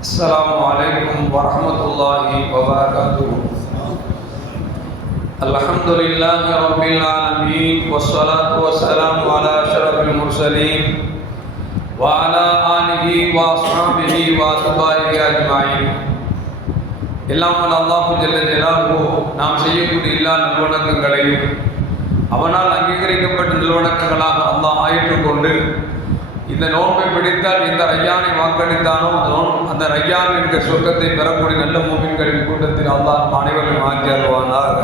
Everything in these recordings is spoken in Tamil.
السلام عليكم ورحمة الله وبركاته الحمد لله رب العالمين والصلاة والسلام على أشرف المرسلين وعلى آله وأصحابه وأتباعه أجمعين எல்லாம் வல்ல அல்லாஹு ஜல்ல ஜலாலுஹு நாம் செய்யக்கூடிய எல்லா நிறுவனங்களையும் அவனால் அங்கீகரிக்கப்பட்ட நிறுவனங்களாக அல்லாஹ் ஆயிற்றுக்கொண்டு இந்த நோன்பை பிடித்தால் இந்த ரையானை வாக்களித்தானோ அந்த நோன் அந்த ரையான் என்கிற சொர்க்கத்தை பெறக்கூடிய நல்ல மூமின்களின் கூட்டத்தில் அல்லாஹ் அனைவரும் ஆக்கி அருவானாக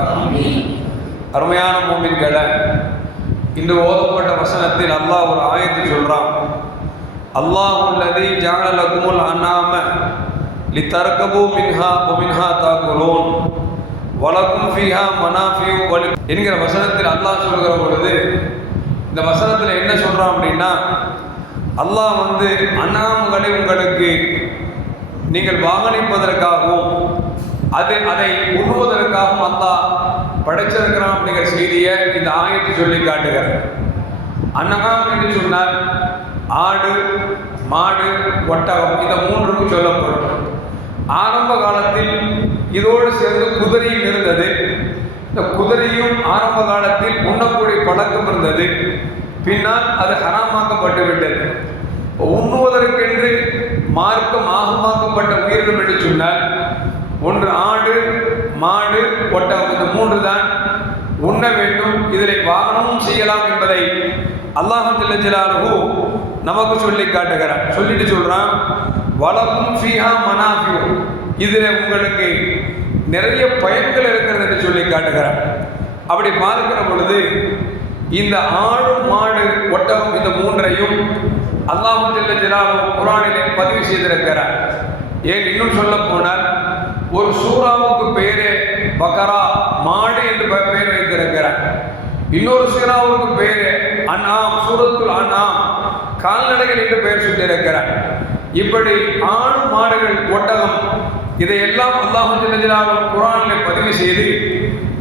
அருமையான மூமின்களை இன்று ஓதப்பட்ட வசனத்தில் அல்லாஹ் ஒரு ஆயத்தை சொல்கிறான் அல்லாஹ் உள்ளதி ஜானலகுமுல் அண்ணாம லித்தரக்கபு மின்ஹா மின்ஹா தாக்குலோன். வலக்கும் ஃபீஹா மனாஃபியூ வலி என்கிற வசனத்தில் அல்லாஹ் சொல்கிற பொழுது இந்த வசனத்தில் என்ன சொல்கிறான் அப்படின்னா அல்லாஹ் வந்து அண்ணாமங்களை உங்களுக்கு நீங்கள் வாகனிப்பதற்காகவும் அது அதை உண்ணுவதற்காகவும் அல்லாஹ் படைச்சிருக்கிறான் அப்படிங்கிற செய்தியை இந்த ஆயத்தை சொல்லி காட்டுகிறார். அன்னகாம் என்று சொன்னால் ஆடு மாடு ஒட்டகம் இந்த மூன்றுக்கும் சொல்லப்படும். ஆரம்ப காலத்தில் இதோடு சேர்ந்து குதிரையும் இருந்தது. இந்த குதிரையும் ஆரம்ப காலத்தில் உண்ணக்கூடிய பழக்கம் இருந்தது. பின்னால் அது ஹராமாக்கப்பட்டு விட்டது உண்ணுவதற்கென்று மார்க்கம் ஆகமாக்கப்பட்ட உயிரினம் என்று சொன்னால் ஒன்று ஆடு மாடு ஒட்டகம் இந்த மூன்று தான் உண்ண வேண்டும் இதில் வாகனமும் செய்யலாம் என்பதை அல்லாஹு ஜலாலுஹு நமக்கு சொல்லி காட்டுகிறான். சொல்லிட்டு சொல்றான் வளமும் ஃபீஹா மனாஃபியூ இதில் உங்களுக்கு நிறைய பயன்கள் இருக்கிறது என்று சொல்லி காட்டுகிறான். அப்படி பார்க்கிற பொழுது இந்த ஆடு மாடு ஒட்டகம் இந்த மூன்றையும் அல்லாஹு ஜல்ல குரானிலே பதிவு செய்திருக்கிறார். ஏன் இன்னும் சொல்ல போனால் ஒரு சூறாவுக்கு பெயரே பக்கரா மாடு என்று பெ- பெயர் வைத்திருக்கிறார். இன்னொரு சூறாவுக்கு பெயரே அண்ணாம் சூரத்துல் அண்ணாம் கால்நடைகள் என்று பெயர் சொல்லியிருக்கிறார் இப்படி ஆண் மாடுகள் ஒட்டகம் இதையெல்லாம் அல்லாஹு ஜல்ல குரானிலே பதிவு செய்து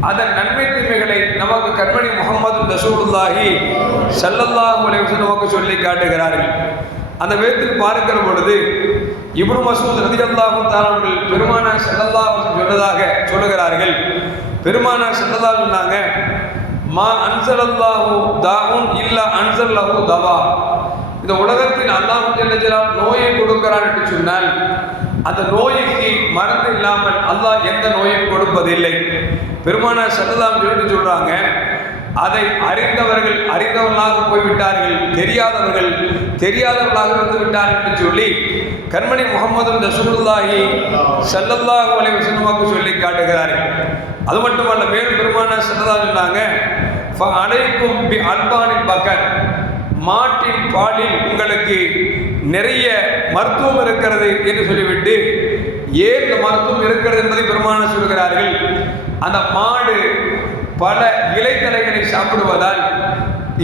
அதன் நன்மை தீமைகளை நமக்கு கண்மணி முகமது ரசூலுல்லாஹி ஸல்லல்லாஹு அலைஹி நமக்கு சொல்லி காட்டுகிறார்கள். அந்த விதத்தில் பார்க்கிற பொழுது இப்னு மசூத் ரதி அல்லாஹு அவர்கள் பெருமானார் செல்லல்லா சொன்னதாக சொல்லுகிறார்கள். பெருமானார் செல்லல்லா சொன்னாங்க மா அன்சலல்லாஹு தாஉன் இல்லா அன்சல்லாஹு தவா. இந்த உலகத்தில் அல்லாஹ் நோயை கொடுக்கிறான் என்று சொன்னால் அந்த நோய்க்கு மருந்து இல்லாமல் அல்லாஹ் எந்த நோயும் கொடுப்பதில்லை. பெருமானார் செல்லலாம் சொல்லிட்டு சொல்றாங்க அதை அறிந்தவர்கள் அறிந்தவர்களாக போய்விட்டார்கள் தெரியாதவர்கள் தெரியாதவர்களாக இருந்து விட்டார்கள் என்று சொல்லி கண்மணி முகமது ரசூலுல்லாஹி ஸல்லல்லாஹு அலைஹி வஸல்லமுக்கு சொல்லி காட்டுகிறார்கள் அது மட்டுமல்ல மேலும் பெருமானார் செல்லலாம் சொன்னாங்க அனைக்கும் பி அல்பானின் பக்கர் மாட்டின் பாலில் உங்களுக்கு நிறைய மருத்துவம் இருக்கிறது என்று சொல்லிவிட்டு ஏன் இந்த மருத்துவம் இருக்கிறது என்பதை பெருமான சொல்கிறார்கள். அந்த மாடு பல இலைத்தலைகளை சாப்பிடுவதால்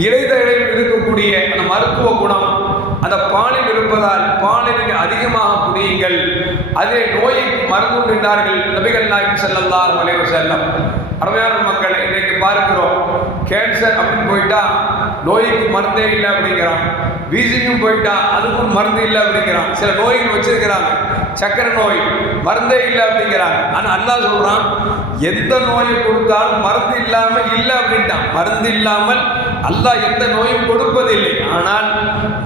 இலைத்தலைகளில் இருக்கக்கூடிய அந்த மருத்துவ குணம் அந்த பாலில் இருப்பதால் பாலை நீங்கள் அதிகமாக குடியுங்கள். அதே நோயை மருந்து நின்றார்கள் நபிகள் நாயகம் செல்லல்லார் மலைவர் செல்லம் அருமையான மக்கள் இன்றைக்கு பார்க்கிறோம் கேன்சர் அப்படின்னு போயிட்டா நோய்க்கு மருந்தே இல்லை அப்படிங்கிறான். வீசிங்கும் போயிட்டா அதுக்கும் மருந்து இல்லை அப்படிங்கிறான். சில நோய்கள் வச்சிருக்கிறாங்க. சக்கரை நோய் மருந்தே இல்லை அப்படிங்கிறாங்க. ஆனால் அல்லா சொல்கிறான் எந்த நோயை கொடுத்தாலும் மருந்து இல்லாமல் இல்லை அப்படின்ட்டான். மருந்து இல்லாமல் அல்லாஹ் எந்த நோயும் கொடுப்பதில்லை. ஆனால்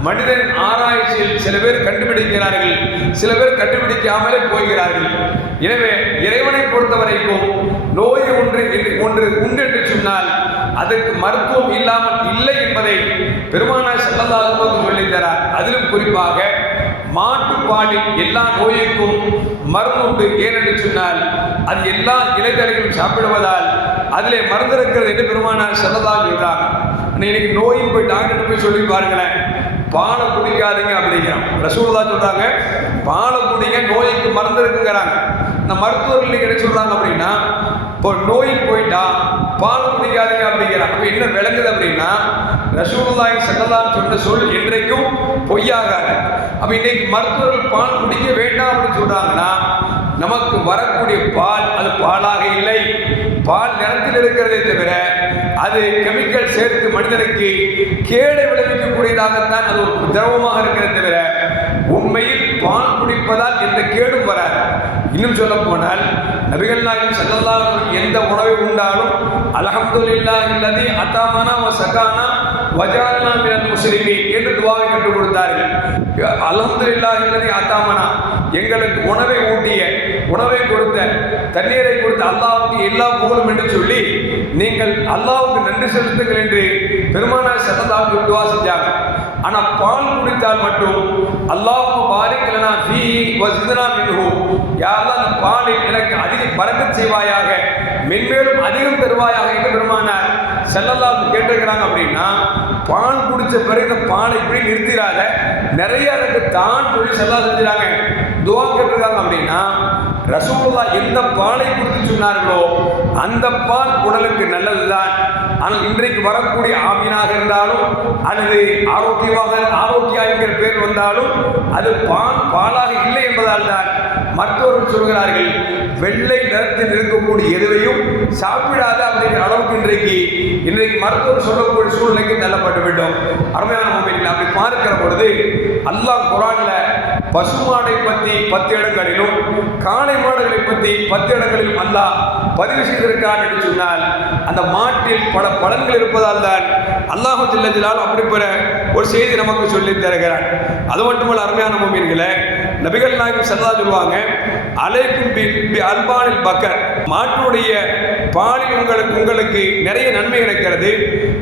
மனிதன் ஆராய்ச்சியில் சில பேர் கண்டுபிடிக்கிறார்கள். சில பேர் கண்டுபிடிக்காமலே போகிறார்கள். எனவே இறைவனை பொறுத்த வரைக்கும் நோய் ஒன்று ஒன்று உண்டு என்று சொன்னால் அதற்கு மருத்துவம் இல்லாமல் இல்லை என்பதை பெருமானார் செல்லதாக சொல்லித்தரார். அதிலும் குறிப்பாக மாட்டுப்பாலில் எல்லா நோய்க்கும் மருந்து உண்டு ஏனென்று சொன்னால் அது எல்லா இளைஞர்களும் சாப்பிடுவதால் அதிலே மருந்து இருக்கிறது என்று பெருமானார் செல்லதாக சொல்றாங்க. இன்னைக்கு நோயும் போய் டாக்டர் போய் சொல்லி பாருங்களேன். பாலை குடிக்காதீங்க அப்படிங்கிறான். ரசூலுல்லா சொல்றாங்க பாலை குடிங்க நோய்க்கு மருந்து இருக்குங்கிறாங்க. இந்த மருத்துவர்கள் என்ன சொல்றாங்க அப்படின்னா இப்போ நோயில் போயிட்டா பால் குடிக்காதீங்க அப்படிங்கிறாங்க. அப்போ என்ன விளங்குது அப்படின்னா ரசூல்லாய் ஸல்லல்லாஹு சொன்ன சொல் என்றைக்கும் பொய்யாகாது. அப்போ இன்னைக்கு மருத்துவர்கள் பால் குடிக்க வேண்டாம் அப்படின்னு சொல்கிறாங்கன்னா நமக்கு வரக்கூடிய பால் அது பாலாக இல்லை. பால் நிறத்தில் இருக்கிறதே தவிர அது கெமிக்கல் சேர்த்து மனிதனுக்கு கேடை விளைவிக்கக்கூடியதாகத்தான் அது ஒரு திரவமாக இருக்கிறதே தவிர உண்மையில் பால் குடிப்பதால் எந்த கேடும் வராது. இன்னும் சொல்ல போனால் நபிகள் நாயகம் ஸல்லல்லாஹு எந்த உணவை உண்டாலும் அலஹம்துல்லா இல்லதி அத்தாமனா வ சகானா வஜாலனா மினல் முஸ்லிமி என்று துவாவை கற்றுக் கொடுத்தார்கள். அல்ஹம்துலில்லாஹி இல்லதி அத்தாமனா எங்களுக்கு உணவை ஊட்டிய உணவை கொடுத்த தண்ணீரை கொடுத்த அல்லாவுக்கு எல்லா புகழும் என்று சொல்லி நீங்கள் அல்லாவுக்கு நன்றி செலுத்துங்கள் என்று பெருமானார் ஸல்லல்லாஹு துவா செஞ்சாங்க. ஆனா பால் குடித்தால் மட்டும் அல்லாஹ்வு பாரிக் ஃபீ ஃபீஹி மின்ஹு. யா அந்த பாலில் எனக்கு அதிக பறக்க செய்வாயாக மென்மேலும் அதிகம் தருவாயாக என்று பெருமானார் ஸல்லல்லாஹு கேட்டிருக்கிறாங்க அப்படின்னா பால் குடிச்ச பிறகு இந்த பாலை இப்படி நிறுத்திடாத நிறைய எனக்கு தான் சொல்லி செல்லா செஞ்சுறாங்க துவா கேட்டிருக்காங்க அப்படின்னா ரசூலுல்லா எந்த பாலை குறித்து சொன்னார்களோ அந்த பால் உடலுக்கு நல்லதுதான். ஆனால் இன்றைக்கு வரக்கூடிய ஆமீனாக இருந்தாலும் அல்லது ஆரோக்கியமாக ஆரோக்கியா என்கிற பேர் வந்தாலும் அது பால் பாலாக இல்லை என்பதால் தான் மற்றவர்கள் சொல்கிறார்கள் வெள்ளை நிறத்தில் இருக்கக்கூடிய எதுவையும் சாப்பிடாத அப்படிங்கிற அளவுக்கு இன்றைக்கு இன்றைக்கு மருத்துவர் சொல்லக்கூடிய சூழ்நிலைக்கு தள்ளப்பட்டு விட்டோம். அருமையான மொபைல் அப்படி பார்க்கிற பொழுது அல்லாஹ் குரான்ல பசுமாடை பற்றி பத்து இடங்களிலும் காளை மாடுகளை பற்றி பத்து இடங்களிலும் அல்லாஹ் பதிவு செய்திருக்கான் என்று சொன்னால் அந்த மாட்டில் பல பலன்கள் இருப்பதால் தான் அல்லாஹு ஜில்லஜிலால் அப்படி பெற ஒரு செய்தி நமக்கு சொல்லி தருகிறான். அது மட்டுமல்ல அருமையான மொமீன்களை நபிகள் நாயகம் செல்லா சொல்லுவாங்க அலைக்கும் பி அல்பானில் பக்கர். மாட்டினுடைய பாலில் உங்களுக்கு உங்களுக்கு நிறைய நன்மை இருக்கிறது.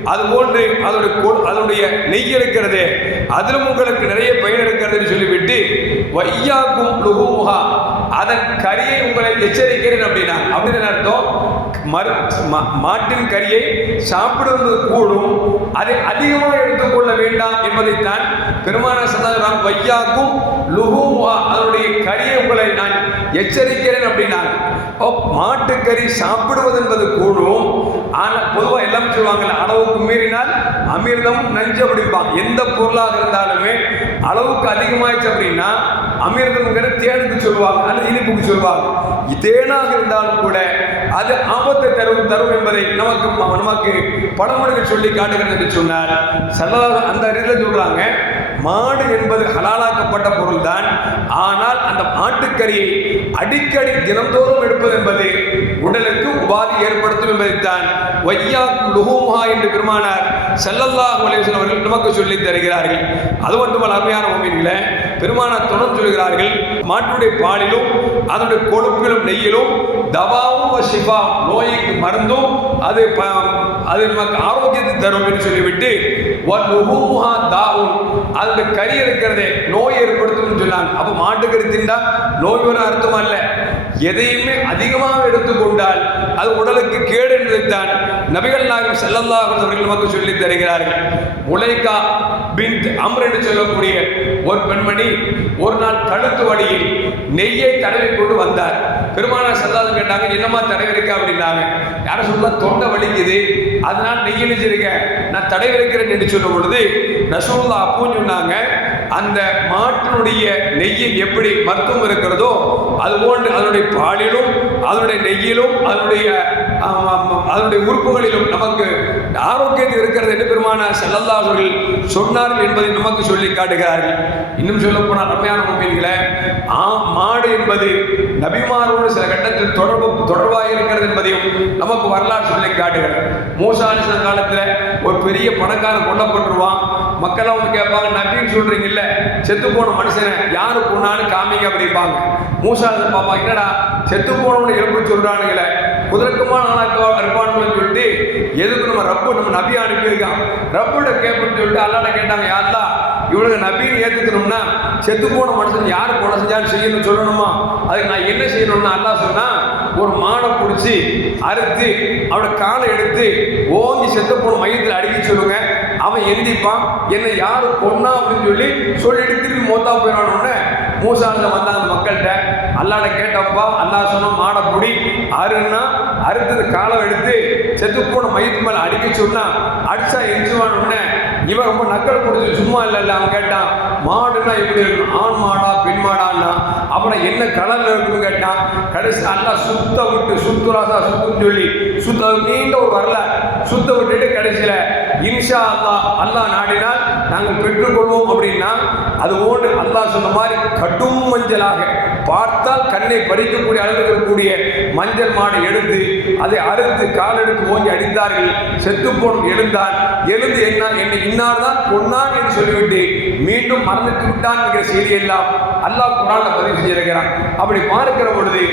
அதுபோன்று அதோட அதனுடைய நெய் இருக்கிறது. அதிலும் உங்களுக்கு நிறைய பயன் இருக்கிறதுன்னு சொல்லிவிட்டு வையாக்கும் லுகுமுகா அதன் கரியை உங்களை எச்சரிக்கிறேன் அப்படின்னா அப்படின்னு அர்த்தம்? மறு மா- மாட்டின் கரியை சாப்பிடுவது கூடும். அதை அதிகமாக எடுத்துக்கொள்ள வேண்டாம் என்பதைத்தான் பெருமான சந்தானம் வையாக்கும் லுகுமுகா அதனுடைய கரியை உங்களை நான் எச்சரிக்கிறேன் அப்படின்னா ஓ, மாட்டுக்கறி சாப்பிடுவது என்பது கூடும். ஆனால் பொதுவாக எல்லாம் சொல்லுவாங்கல்ல அளவுக்கு மீறினால் அமிர்தம் நஞ்சு அப்படிம்பாங்க. எந்த பொருளாக இருந்தாலுமே அளவுக்கு அதிகமாயிடுச்சு அப்படின்னா அமிர்தம்ங்கிற தேனுக்கு சொல்லுவாங்க அல்லது இனிப்புக்கு சொல்லுவாங்க. தேனாக இருந்தாலும் கூட அது ஆபத்தை தரும் தரும் என்பதை நமக்கு நமக்கு படமொழிகள் சொல்லி காட்டுகிறது என்று சொன்னார் சல்லல்லாஹு அந்த இதில் சொல்றாங்க மாடு என்பது ஹலாலாக்கப்பட்ட பொருள்தான். ஆனால் அந்த மாட்டுக்கறியை அடிக்கடி தினந்தோறும் எடுப்பது என்பது உடலுக்கு உபாதி ஏற்படுத்தும் என்பதைத்தான் ஒய்யா லுஹூமா என்று பெருமானார் செல்லல்லா அவர்கள் நமக்கு சொல்லி தருகிறார்கள். அது மட்டுமல்ல அருமையான மொமீன்களே பெருமானார் தொடர்ந்து சொல்கிறார்கள் மாட்டுடைய பாலிலும் அதனுடைய கொழுப்பிலும் நெய்யிலும் தவாவும் சிவா நோய்க்கு மருந்தும் அது ப- அது நமக்கு ஆரோக்கியத்தை தரும் என்று சொல்லிவிட்டு வல் லுஹூமுஹா அந்த கறி இருக்கிறதே நோய் ஏற்படுத்தும் சொன்னாங்க. அப்போ மாட்டுக்கறி திண்டா நோய் ஒரு அர்த்தம் அல்ல. எதையுமே அதிகமாக எடுத்துக்கொண்டால் அது உடலுக்கு கேடு என்பதைத்தான் நபிகள் நாயகம் ஸல்லல்லாஹு அவர்கள் நமக்கு சொல்லி தருகிறார்கள். முளைக்கா பின்த் அம்ர் என்று சொல்லக்கூடிய ஒரு பெண்மணி ஒரு நாள் கழுத்து வழியில் நெய்யை தடவி கொண்டு வந்தார். பெருமானார் செல்லாத கேட்டாங்க என்னமா தடவி இருக்க? அப்படின்னாங்க. யாரும் சொல்ல தொண்டை வலிக்குது. அதனால் நெய் நினைச்சிருக்கேன் நான் தடவி இருக்கிறேன் என்று சொல்லும் பொழுது ரசூல்லா அப்பவும் சொன்னாங்க அந்த மாட்டினுடைய நெய்யில் எப்படி மருத்துவம் இருக்கிறதோ அதுபோன்று அதனுடைய பாலிலும் அதனுடைய நெய்யிலும் அதனுடைய அதனுடைய உறுப்புகளிலும் நமக்கு ஆரோக்கியத்தில் இருக்கிறது என்று பெருமான செல்லல்லா அவர்கள் சொன்னார்கள் என்பதை நமக்கு சொல்லி காட்டுகிறார்கள். இன்னும் சொல்ல போனால் அருமையான மொபைல்களை மாடு என்பது நபிமாரோடு சில கட்டத்தில் தொடர்பு தொடர்பாக இருக்கிறது என்பதையும் நமக்கு வரலாறு சொல்லி காட்டுகிறது. மூசாலிச காலத்தில் ஒரு பெரிய பணக்காரன் கொல்லப்பட்டுருவான். மக்கள் அவங்க கேட்பாங்க நபின்னு சொல்றீங்கல்ல செத்து போன மனுஷனை யாரு போனாலும் காமிங்க அப்படிப்பாங்க மூசாலிசன் பாப்பா என்னடா செத்து போனவனை எழுப்பு சொல்றானுங்களே குதிரக்கமான ஆளாக்க இருப்பான்னு சொல்லிட்டு எதுக்கு நம்ம ரப்பு நம்ம நபி அனுப்பியிருக்கான் ரப்போட கேட்புன்னு சொல்லிட்டு அல்லாட கேட்டாங்க யாருலா இவளுக்கு நபின்னு ஏற்றுக்கணும்னா செத்து போன மனுஷன் யாரு கொலை செஞ்சாலும் செய்யணும்னு சொல்லணுமா? அதுக்கு நான் என்ன செய்யணும்னு அல்லாஹ் சொன்னா ஒரு மானை பிடிச்சி அறுத்து அவனோட காலை எடுத்து ஓங்கி செத்து போன மையத்தில் அடிக்க சொல்லுங்க. அவன் எந்திப்பான். என்னை யார் பொண்ணா அப்படின்னு சொல்லி சொல்லிட்டு திருப்பி மோத்தா போயிடணும்னு மூசாவில் வந்தாங்க அந்த மக்கள்கிட்ட. அல்லாட கேட்டப்பா அல்லா சொன்ன மாடை புடி அருன்னா அறுத்தது காலம் எடுத்து செத்து போன மையத்து மேலே அடிக்க சொன்னா அடிச்சா எரிச்சுவான்னு இவன் ரொம்ப நக்கல் கொடுத்து சும்மா இல்லை இல்லை அவன் கேட்டான் மாடுனா எப்படி இருக்கும்? ஆண் மாடா பெண் மாடான்னா? அப்புறம் என்ன கலர்ல இருக்குன்னு கேட்டான் கடைசி அல்லா சுத்த விட்டு சுத்துராசா சுத்துன்னு சொல்லி சுத்த நீண்ட ஒரு வரல. சுத்த விட்டுட்டு கடைசியில இன்ஷா அல்லா அல்லாஹ் நாடினால் நாங்கள் பெற்றுக்கொள்வோம் அப்படின்னா அது போன்று அல்லாஹ் சொன்ன மாதிரி கடும் மஞ்சளாக பார்த்தால் கண்ணை பறிக்கக்கூடிய அளவுக்கு இருக்கக்கூடிய மஞ்சள் மாடை எடுத்து அதை அறுத்து கால் எடுத்து ஓங்கி அடித்தார்கள். செத்து போனும் எழுந்தார். எழுந்து என்ன என்னை இன்னார் தான் பொன்னான் என்று சொல்லிவிட்டு மீண்டும் மறந்துட்டு விட்டான் என்கிற செய்தி எல்லாம் அல்லாஹ் குரான்ல பதிவு செஞ்சிருக்கிறான் அப்படி பார்க்கிற பொழுது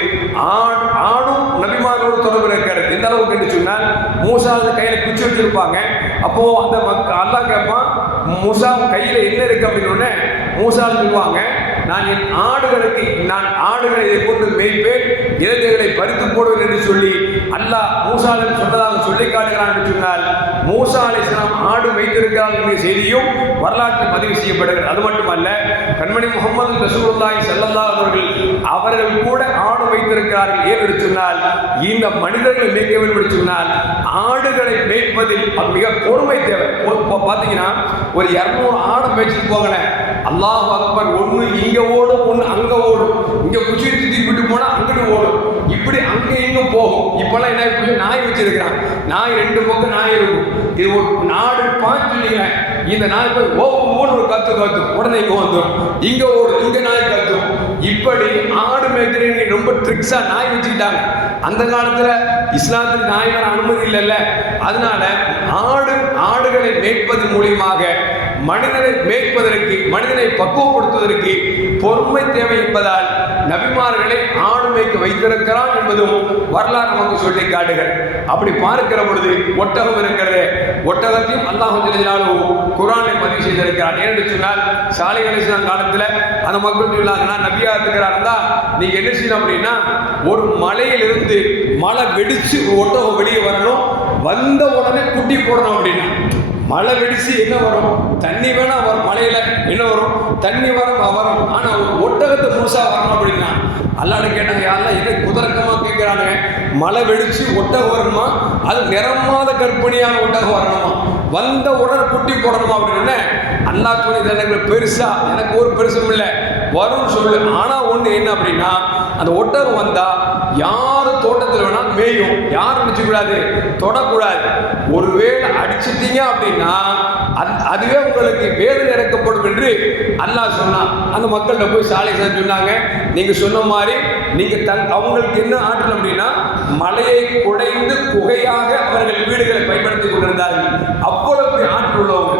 ஆண் ஆணும் நபிமாரோடு தொடர்பு இருக்கிறது. எந்த அளவுக்கு என்று சொன்னால் மூசா அந்த கையில் குச்சி வச்சிருப்பாங்க. அப்போ அந்த அல்லா கேட்பான் மூசா கையில் என்ன இருக்கு அப்படின்னு உடனே மூசா சொல்லுவாங்க நான் என் ஆடுகளுக்கு நான் ஆடுகளை இதை கொண்டு மேய்ப்பேன் இளைஞர்களை பறித்து போடுவேன் என்று சொல்லி அல்லாஹ் மூசாலின் சொன்னதாக சொல்லி காட்டுகிறான் என்று சொன்னால் மூசா அலிஸ்லாம் ஆடு வைத்திருக்கிறார் என்ற செய்தியும் வரலாற்றில் பதிவு செய்யப்படுகிறது. அது மட்டுமல்ல கண்மணி முகமது ரசூலுல்லாய் செல்லல்லா அவர்கள் அவர்கள் கூட ஆடு வைத்திருக்கிறார்கள் ஏன் என்று சொன்னால் இந்த மனிதர்களை மேய்க்க வேண்டும் என்று சொன்னால் ஆடுகளை மேய்ப்பதில் மிக பொறுமை தேவை. இப்போ பார்த்தீங்கன்னா ஒரு இரநூறு ஆடை மேய்ச்சிட்டு போங்களேன். அல்லாஹ் அக்பர் ஒன்று இங்கே ஓடும் ஒன்று அங்கே ஓடும். இங்கே குச்சி தூக்கி விட்டு போனா அங்கிட்டு ஓடும் இப்படி அங்க இங்க போகும் இப்பெல்லாம் என்ன இப்படி நாய் வச்சிருக்கிறான் நாய் ரெண்டு பக்கம் நாய் இருக்கும். இது ஒரு நாடு பாஞ்சு இந்த நாய் போய் ஒவ்வொரு ஒரு கத்து கத்தும். உடனே இங்கே வந்துடும் இங்க ஒரு இங்க நாய் கத்தும். இப்படி ஆடு மேய்க்கிறீங்க ரொம்ப ட்ரிக்ஸா நாய் வச்சுக்கிட்டாங்க. அந்த காலத்துல இஸ்லாத்தில் நாய் வர அனுமதி இல்லைல்ல. அதனால ஆடு ஆடுகளை மேய்ப்பதன் மூலியமாக மனிதனை மேய்ப்பதற்கு மனிதனை பக்குவப்படுத்துவதற்கு பொறுமை தேவை என்பதால் நபிமார்களை ஆளுமைக்கு வைத்திருக்கிறான் என்பதும் வரலாறு நமக்கு சொல்லி காட்டுகள். அப்படி பார்க்கிற பொழுது ஒட்டகம் இருக்கிறது. ஒட்டகத்தையும் அல்லாஹ் குரானை பதிவு செய்திருக்கிறார் ஏன்னு சொன்னால் சாலை கணேசன் காலத்தில் அந்த மக்கள் சொல்லாங்கன்னா நபியா இருக்கிறாருந்தா நீங்க என்ன செய்யணும் அப்படின்னா ஒரு மலையிலிருந்து மலை வெடிச்சு ஒட்டகம் வெளியே வரணும். வந்த உடனே குட்டி போடணும் அப்படின்னா. மழை வெடிச்சு என்ன வரும்? தண்ணி வேணா வரும். மழையில என்ன வரும்? தண்ணி வரும் வரும். ஆனா ஒட்டகத்தை முழுசா வரணும் அப்படின்னா அல்லாட கேட்டாங்க யாரெல்லாம் என்ன குதரக்கமா கேட்கிறாங்க மழை வெடிச்சு ஒட்டகம் வரணுமா? அது நிறமாத கற்பனையான ஒட்டகம் வரணுமா? வந்த உடனே குட்டி போடணுமா? அப்படின்னு அல்லா சொல்லி எனக்கு பெருசா எனக்கு ஒரு பெருசும் இல்லை. வரும்னு சொல்லு. ஆனா ஒண்ணு என்ன அப்படின்னா அந்த ஒட்டகம் வந்தால் யார் தோட்டத்தில் வேணால் மேயும். யாரும் நினச்சிக்கூடாது? தொடக்கூடாது. ஒருவேளை அடிச்சிட்டீங்க அப்படின்னா அந் அதுவே உங்களுக்கு வேதனை இறக்கப்படும் என்று அல்லாஹ் சொன்னான். அந்த மக்கள்கிட்ட போய் சாலை சார் சொன்னாங்க. நீங்கள் சொன்ன மாதிரி நீங்கள் தங் அவங்களுக்கு என்ன ஆற்றல் அப்படின்னா மலையை குடைந்து குகையாக அவர்கள் வீடுகளை பயன்படுத்தி கொண்டிருந்தார்கள். அவ்வளவு ஆற்றல் உள்ளவங்க.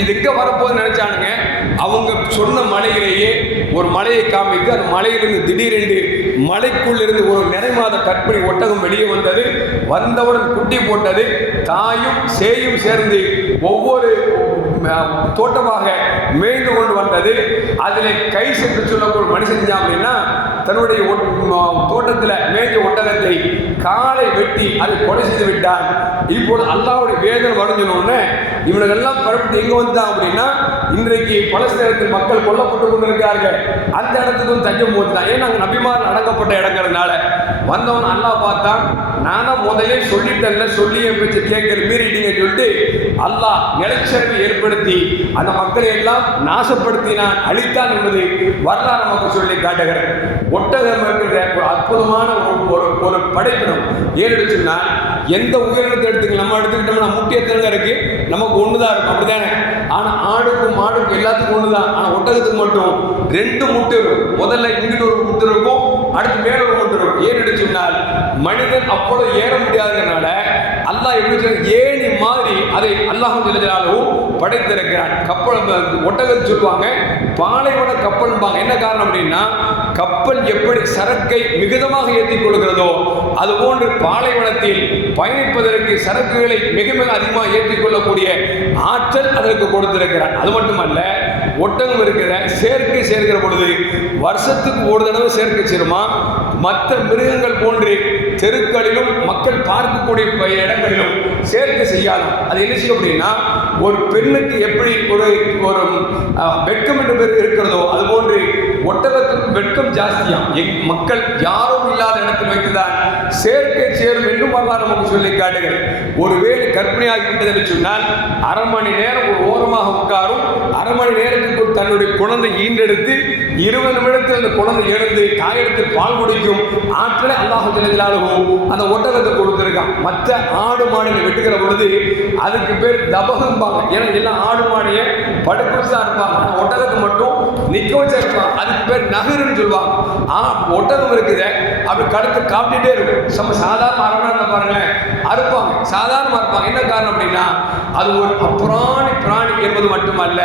இது எங்கே வரப்போது நினைச்சானுங்க. அவங்க சொன்ன மலையிலேயே ஒரு மலையை காமித்து அந்த மலையிலிருந்து திடீரென்று மலைக்குள்ளிருந்து ஒரு நிறைமாத கற்பனை ஒட்டகம் வெளியே வந்தது. வந்தவுடன் குட்டி போட்டது. தாயும் சேயும் சேர்ந்து ஒவ்வொரு தோட்டமாக மேய்ந்து கொண்டு வந்தது. அதில் கை சென்று சொல்ல ஒரு மனுஷன் செஞ்சான் அப்படின்னா தன்னுடைய ஒட்- தோட்டத்தில் மேய்ந்த ஒட்டகத்தை காலை வெட்டி அதை கொலை செய்து விட்டான். இப்போது அல்லாவுடைய வேதனை வரைஞ்சனோடனே இவனுக்கெல்லாம் பரப்பிட்டு எங்க வந்தான் அப்படின்னா இன்றைக்கு பலஸ்தீனத்தில் மக்கள் கொல்லப்பட்டு கொண்டிருக்கிறார்கள். அந்த இடத்துக்கும் தஞ்சம் போட்டுதான் ஏன்னா அங்கே நபிமார் அடங்கப்பட்ட இடங்கிறதுனால. வந்தவன் அல்லாஹ் பார்த்தான். நானும் முதலே சொல்லிட்டேன்ல சொல்லி என் பேச்சு கேட்கிற மீறிட்டீங்கன்னு சொல்லிட்டு அல்லாஹ் நிலச்சரிவை ஏற்படுத்தி அந்த மக்களை எல்லாம் நாசப்படுத்தினான் அழித்தான் என்பது வரலாறு நமக்கு சொல்லி காட்டுகிறேன். ஒட்டகம் இருக்கிற ஒரு அற்புதமான ஒரு- ஒரு ஒரு படைப்பினம் ஏன்னு சொன்னால் எந்த உயிரினத்தை எடுத்துக்க நம்ம எடுத்துக்கிட்டோம்னா முட்டி இருக்கு நமக்கு ஒண்ணுதான் இருக்கும் அப்படிதானே ஆனா ஆடுக்கும் மாடுக்கும் எல்லாத்துக்கும் ஒண்ணுதான். ஆனா ஒட்டகத்துக்கு மட்டும் ரெண்டு முட்டை இருக்கும். முதல்ல இங்கிட்டு ஒரு முட்டை இருக்கும் அடுத்து மேலும் ஒரு ஏன் இருக்கும் ஏன்னு மனிதன் அப்பொழுது ஏற முடியாததுனால அல்லாஹ் எப்படி ஏணி மாதிரி அதை அல்லாஹ் ஜெல்லஜலாலும் படைத்திருக்கிறான். கப்பல் ஒட்டகம் சொல்லுவாங்க. பாலைவன கப்பல்பாங்க என்ன காரணம் அப்படின்னா கப்பல் எப்படி சரக்கை மிகுதமாக ஏற்றிக் கொள்கிறதோ அதுபோன்று பாலைவனத்தில் பயணிப்பதற்கு சரக்குகளை மிக மிக அதிகமாக ஏற்றிக் கொள்ளக்கூடிய ஆற்றல் அதற்கு கொடுத்திருக்கிறான். அது மட்டுமல்ல ஒட்டகம் இருக்கிற சேர்க்கை சேர்க்கிற பொழுது வருஷத்துக்கு ஒரு தடவை சேர்க்கை செய்யுமா மற்ற மிருகங்கள் போன்று தெருக்களிலும் மக்கள் பார்க்கக்கூடிய இடங்களிலும் சேர்க்கை செய்யாது? அது என்ன செய்யும் அப்படின்னா ஒரு பெண்ணுக்கு எப்படி ஒரு ஒரு வெட்கம் என்று பேர் இருக்கிறதோ அது போன்று ஒட்டகத்துக்கு வெட்கம் ஜாஸ்தியாம். எங் மக்கள் யாரும் இல்லாத இடத்தில் வைத்துதான் சேர்க்கை சேரும் என்றும் அல்லாஹ் நமக்கு சொல்லி காட்டுகிறது. ஒருவேளை கற்பனையாகி விட்டது என்று சொன்னால் அரை மணி நேரம் ஒரு ஓரமாக உட்காரும் அரை மணி நேரத்துக்கு தன்னுடைய குழந்தை ஈண்டெடுத்து இருபது நிமிடத்தில் அந்த குழந்தை எழுந்து காயெடுத்து பால் குடிக்கும் ஆற்றலை அல்லாஹ் ஜெல்லாலுவோ அந்த ஒட்டகத்தை கொடுத்துருக்கான். மற்ற ஆடு மாடுகளை வெட்டுக்கிற பொழுது அதுக்கு பேர் தபகம்பாங்க. ஏன்னா எல்லாம் ஆடு மாடையை படுக்க இருப்பாங்க. ஒட்டகத்தை மட்டும் நிற்க வச்சா இருப்பாங்க. அதுக்கு பேர் நகருன்னு சொல்லுவாங்க. ஆ ஒட்டகம் இருக்குதே. அப்படி கடுத்து காப்பிட்டே இருக்கும். நம்ம சாதாரண அரவணை பாருங்களேன். அறுப்பாங்க. சாதாரணமாக அறுப்பாங்க. என்ன காரணம் அப்படின்னா அது ஒரு அப்புறாணி பிராணி என்பது மட்டுமல்ல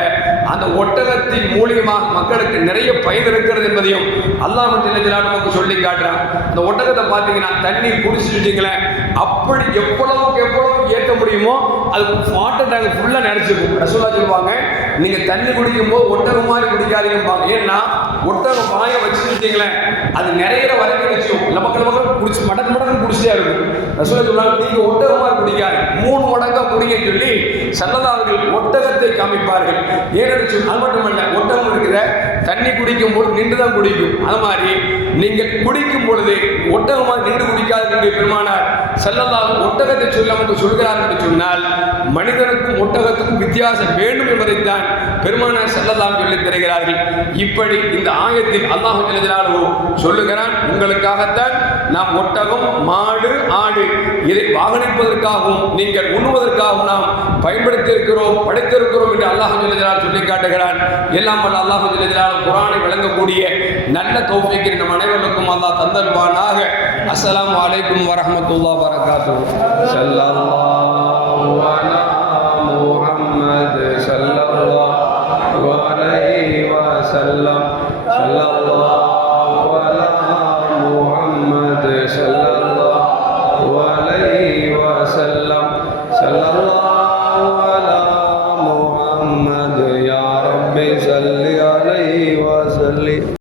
அந்த ஒட்டகத்தின் மூலியமாக மக்களுக்கு நிறைய பயன் இருக்கிறது என்பதையும் அல்லாஹ் ஜெல்லஜலா நமக்கு சொல்லி காட்டுறான். அந்த ஒட்டகத்தை பார்த்தீங்கன்னா தண்ணி குடிச்சிட்டு வச்சுங்களேன் அப்படி எவ்வளவுக்கு எவ்வளவு ஏற்ற முடியுமோ அது வாட்டர் டேங்க் ஃபுல்லாக நினச்சிக்கும் ரசூலா சொல்லுவாங்க நீங்கள் தண்ணி குடிக்கும்போது ஒட்டகம் மாதிரி குடிக்காதீங்கம்பாங்க. ஏன்னா ஒட்டகம் வாய வச்சுருந்தீங்களேன் அது நிறையிற வரைக்கும் வச்சும் நமக்கு நமக்கு குடிச்சு மடக்கு மடக்கு குடிச்சிட்டே இருக்கும். ரசூலா சொல்லுவாங்க நீங்க ஒட்டகம் குடிக்காது மூணு மடங்கா குடிங்க சொல்லி சல்லதாவர்கள் ஒட்டகத்தை காமிப்பார்கள். ஏன்னு அது மட்டுமல்ல ஒட்டகம் இருக்கிற தண்ணி குடிக்கும் போது நின்று தான் குடிக்கும். அது மாதிரி நீங்கள் குடிக்கும் பொழுது ஒட்டகமாக நின்று குடிக்காது என்று பெருமானார் செல்லதாக ஒட்டகத்தை சொல்ல நமக்கு சொல்கிறார் என்று சொன்னால் மனிதனுக்கும் ஒட்டகத்துக்கும் வித்தியாசம் வேண்டும் என்பதைத்தான் பெருமானார் செல்லலாம் சொல்லி தருகிறார்கள். இப்படி இந்த ஆயத்தில் அல்லாஹ் எழுதினாலோ சொல்லுகிறான் உங்களுக்காகத்தான் நாம் ஒட்டகம் மாடு ஆடு இதை வாகனிப்பதற்காகவும் நீங்கள் உண்ணுவதற்காகவும் நாம் பயன்படுத்தியிருக்கிறோம் படைத்திருக்கிறோம் என்று அல்லாஹ் எழுதினார் சொல்லி காட்டுகிறான். எல்லாம் வல்ல அல்லாஹ் எழுதினாலும் குரானை விளங்கக்கூடிய நல்ல தௌஃபிக்கு நம் அனைவருக்கும் அல்லாஹ் தந்தல்வானாக அஸ்லாம் வலைக்கும் வரமத்துல்லா வரகாத்து ஸல்லல்லாஹு